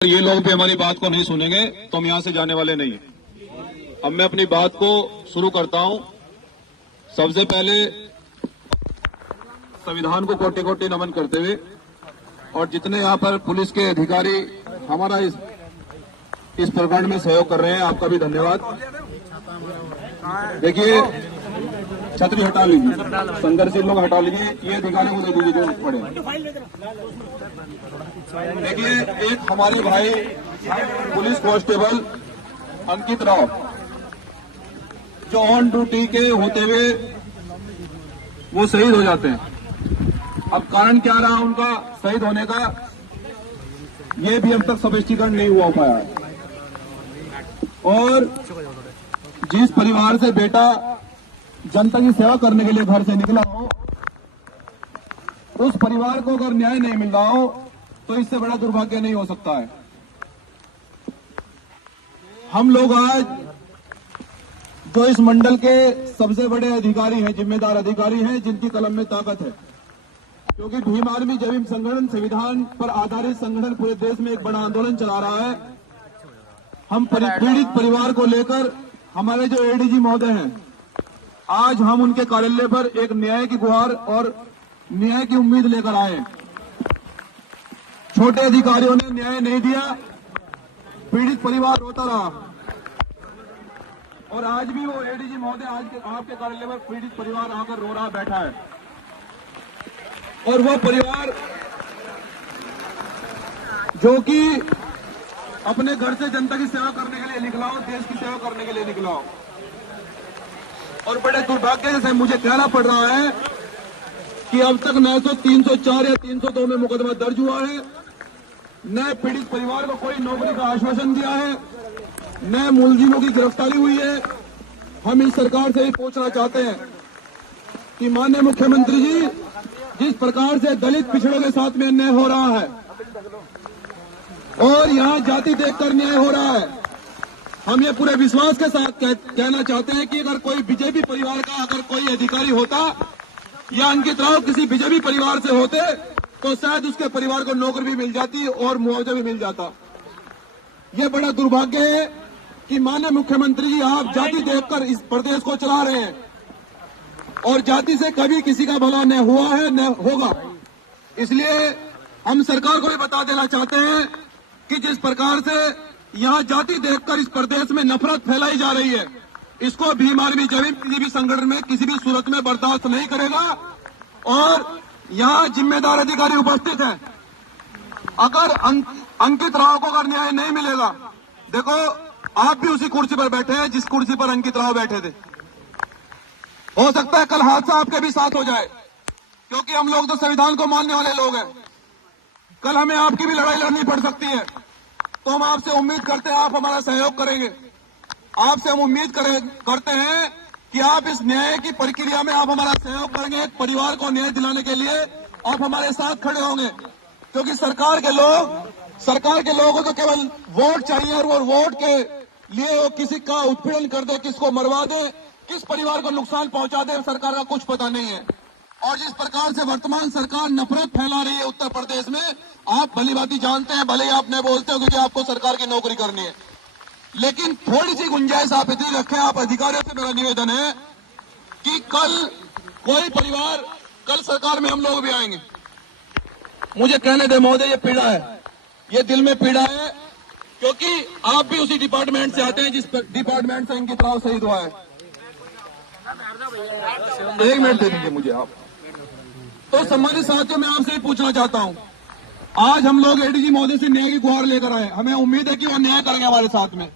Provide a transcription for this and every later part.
ये लोग भी हमारी बात को नहीं सुनेंगे तो हम यहां से जाने वाले नहीं हैं। अब मैं अपनी बात को शुरू करता हूं। सबसे पहले संविधान को कोटि कोटि नमन करते हुए और जितने यहां पर पुलिस के अधिकारी हमारा इस प्रकरण में सहयोग कर रहे हैं, आपका भी धन्यवाद। देखिए, छतरी हटा लीजिए, संघर्षशील लोग हटा लीजिए, ये अधिकारी को दे दीजिए जो पड़े। देखिए, एक हमारे भाई पुलिस कांस्टेबल अंकित राव जो ऑन ड्यूटी के होते हुए वो शहीद हो जाते हैं। अब कारण क्या रहा उनका शहीद होने का, ये भी अब तक स्पष्टीकरण नहीं हुआ पाया है। और जिस परिवार से बेटा जनता की सेवा करने के लिए घर से निकला हो, उस परिवार को अगर न्याय नहीं मिल रहा हो तो इससे बड़ा दुर्भाग्य नहीं हो सकता है। हम लोग आज जो इस मंडल के सबसे बड़े अधिकारी हैं, जिम्मेदार अधिकारी हैं, जिनकी कलम में ताकत है, क्योंकि भीम आर्मी जय भीम संगठन संविधान पर आधारित संगठन पूरे देश में एक बड़ा आंदोलन चला रहा है। हम पीड़ित परिवार को लेकर हमारे जो एडीजी महोदय हैं, आज हम उनके कार्यालय पर एक न्याय की गुहार और न्याय की उम्मीद लेकर आए। छोटे अधिकारियों ने न्याय नहीं दिया, पीड़ित परिवार रोता रहा और आज भी वो एडीजी महोदय आज आपके कार्यालय पर पीड़ित परिवार आकर रो रहा बैठा है। और वो परिवार जो कि अपने घर से जनता की सेवा करने के लिए निकला हो, देश की सेवा करने के लिए निकला हो, और बड़े दुर्भाग्य से मुझे कहना पड़ रहा है कि अब तक न तो 304 या 302 में मुकदमा दर्ज हुआ है, न पीड़ित परिवार को कोई नौकरी का आश्वासन दिया है, न मुलजिमों की गिरफ्तारी हुई है। हम इस सरकार से भी पूछना चाहते हैं कि माननीय मुख्यमंत्री जी, जिस प्रकार से दलित पिछड़ों के साथ में अन्याय हो रहा है और यहाँ जाति देखकर न्याय हो रहा है, हम ये पूरे विश्वास के साथ कहना चाहते हैं कि अगर कोई बीजेपी परिवार का अगर कोई अधिकारी होता या अंकित राव किसी बीजेपी परिवार से होते तो शायद उसके परिवार को नौकरी भी मिल जाती और मुआवजा भी मिल जाता। ये बड़ा दुर्भाग्य है कि माननीय मुख्यमंत्री जी, आप जाति देखकर इस प्रदेश को चला रहे हैं और जाति से कभी किसी का भला न हुआ है न होगा। इसलिए हम सरकार को भी बता देना चाहते हैं कि जिस प्रकार से यहाँ जाति देखकर इस प्रदेश में नफरत फैलाई जा रही है, इसको भीम आर्मी जय भीम किसी भी संगठन में किसी भी सूरत में बर्दाश्त नहीं करेगा। और यहाँ जिम्मेदार अधिकारी उपस्थित हैं, अगर अंकित राव को अगर न्याय नहीं मिलेगा, देखो आप भी उसी कुर्सी पर बैठे हैं जिस कुर्सी पर अंकित राव बैठे थे, हो सकता है कल हादसा आपके भी साथ हो जाए, क्योंकि हम लोग तो संविधान को मानने वाले लोग हैं। कल हमें आपकी भी लड़ाई लड़नी पड़ सकती है, तो हम आपसे उम्मीद करते हैं आप हमारा सहयोग करेंगे। आपसे हम उम्मीद करते हैं कि आप इस न्याय की प्रक्रिया में आप हमारा सहयोग करेंगे। एक परिवार को न्याय दिलाने के लिए आप हमारे साथ खड़े होंगे, क्योंकि सरकार के लोगों को तो केवल वोट चाहिए और वो वोट के लिए वो किसी का उत्पीड़न कर दे, किसको मरवा दे, किस परिवार को नुकसान पहुंचा दे, सरकार का कुछ पता नहीं है। और जिस प्रकार से वर्तमान सरकार नफरत फैला रही है उत्तर प्रदेश में, आप भलीभांति जानते हैं, भले ही आप नहीं बोलते हो क्योंकि आपको सरकार की नौकरी करनी है, लेकिन थोड़ी सी गुंजाइश आप इतनी रखें। आप अधिकारियों से मेरा निवेदन है कि कल कोई परिवार, कल सरकार में हम लोग भी आएंगे। मुझे कहने दे महोदय, ये पीड़ा है, ये दिल में पीड़ा है, क्योंकि आप भी उसी डिपार्टमेंट से आते हैं जिस डिपार्टमेंट से अंकित राव शहीद हुआ है। 1 मिनट दे दीजिए मुझे आप। तो सम्मानित साथियों, मैं आपसे पूछना चाहता हूं, आज हम लोग एडीजी महोदय से न्याय की गुहार लेकर आए, हमें उम्मीद है कि वो न्याय करेंगे हमारे साथ में,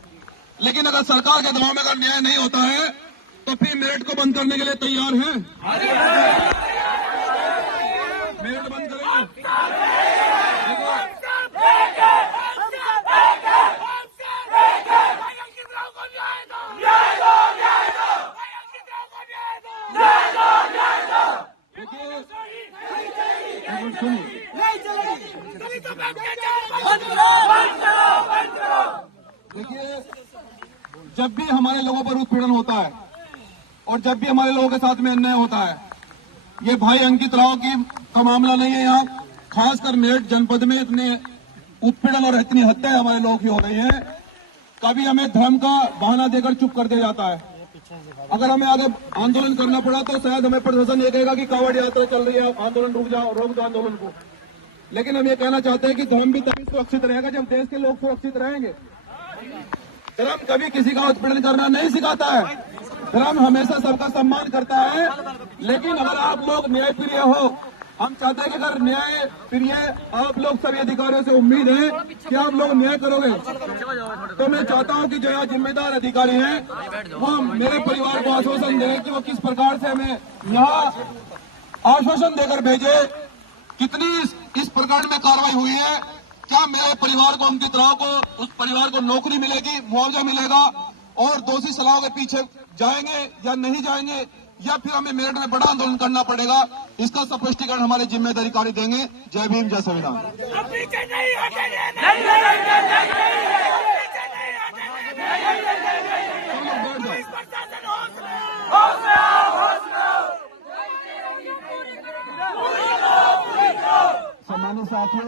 लेकिन अगर सरकार के दबाव में अगर न्याय नहीं होता है तो फिर मेरिट को बंद करने के लिए तैयार हैं? मेरिट बंद करेंगे? देखिए, जब भी हमारे लोगों पर उत्पीड़न होता है और जब भी हमारे लोगों के साथ में अन्याय होता है, ये भाई अंकित राव का मामला नहीं है। यहाँ खासकर मेरठ जनपद में इतने उत्पीड़न और इतनी हत्याएं हमारे लोगों की हो रही है। कभी हमें धर्म का बहाना देकर चुप कर दिया जाता है। अगर हमें आगे आंदोलन करना पड़ा तो शायद हमें प्रशासन ये कहेगा कि कांवड़ यात्रा चल रही है, आंदोलन रुक जाओ, रोक दो आंदोलन को। लेकिन हम ये कहना चाहते हैं कि धर्म भी तभी सुरक्षित रहेगा जब देश के लोग सुरक्षित रहेंगे। धर्म कभी किसी का उत्पीड़न करना नहीं सिखाता है। धर्म हमेशा सबका सम्मान करता है। लेकिन अगर आप लोग न्यायप्रिय हो, हम चाहते हैं कि अगर न्याय प्रिय आप लोग सभी अधिकारियों से उम्मीद है कि आप लोग न्याय करोगे, तो मैं चाहता हूं कि जो यहाँ जिम्मेदार अधिकारी हैं वो मेरे परिवार को आश्वासन दें कि वो किस प्रकार से हमें यहाँ आश्वासन देकर भेजे। कितनी इस प्रकार में कार्रवाई हुई है, क्या मेरे परिवार को, अंकित राव को, उस परिवार को नौकरी मिलेगी, मुआवजा मिलेगा और दोषी सलाहों के पीछे जाएंगे या नहीं जाएंगे, या फिर हमें मेरठ में बड़ा आंदोलन करना पड़ेगा, इसका स्पष्टीकरण हमारे जिम्मेदारी अधिकारी देंगे। जय भीम, जय संविधान। सम्मानित साथियों,